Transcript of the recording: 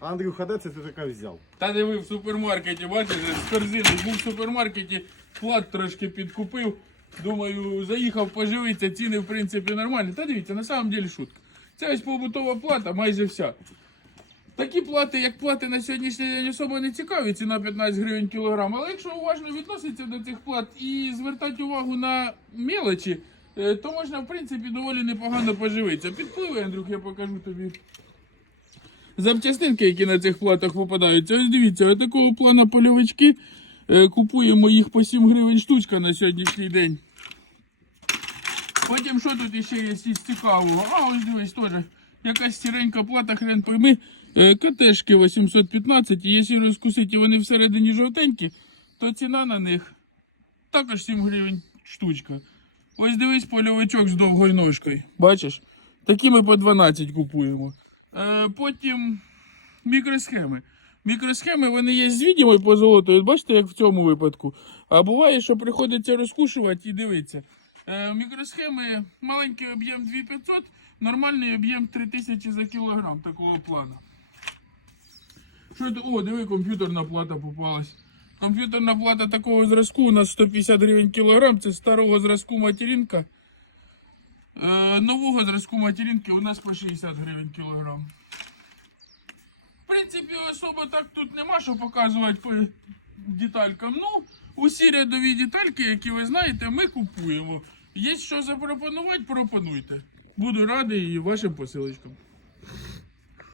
А Андрюха, де це ти така взяв? Та диви в супермаркеті, бачиш, з корзини. Був в супермаркеті, плат трошки підкупив. Думаю, заїхав поживитися, ціни в принципі нормальні. Та дивіться, на самом деле шутка. Це ось побутова плата, майже вся. Такі плати, як плати на сьогоднішній день, особо не цікаві, ціна 15 гривень кілограм. Але якщо уважно відноситься до цих плат і звертати увагу на мелочі, е, то можна, в принципі, доволі непогано поживитися. Підпливи, Андрюх, я покажу тобі запчастинки, які на цих платах попадаються. Ось дивіться, ось такого плана польовички. Е, Купуємо їх по 7 гривень штучка на сьогоднішній день. Потім що тут ще є із цікавого? А, ось дивись теж. Якась сіренька плата, хрен пойми. Е, КТшки 815, і якщо розкусити вони всередині жовтенькі, то ціна на них також 7 гривень штучка. Ось дивись польовичок з довгою ножкою. Бачиш? Такі ми по 12 купуємо. Е, потім мікросхеми. Мікросхеми вони є з відьмою по золоту, от бачите, як в цьому випадку. А буває, що приходиться розкушувати і дивитися. Е, мікросхеми маленький об'єм 2500, нормальний об'єм 3000 за кілограм такого плану. Що це? О, диви, комп'ютерна плата попалась. Комп'ютерна плата такого зразку у нас 150 гривень кілограм, це старого зразку материнка. Е, нового зразку материнки у нас по 60 гривень кілограм. В принципі, особо так тут нема що показувати по деталькам. Ну, усі рядові детальки, які ви знаєте, ми купуємо. Є що запропонувати, пропонуйте. Буду радий і вашим посилочкам.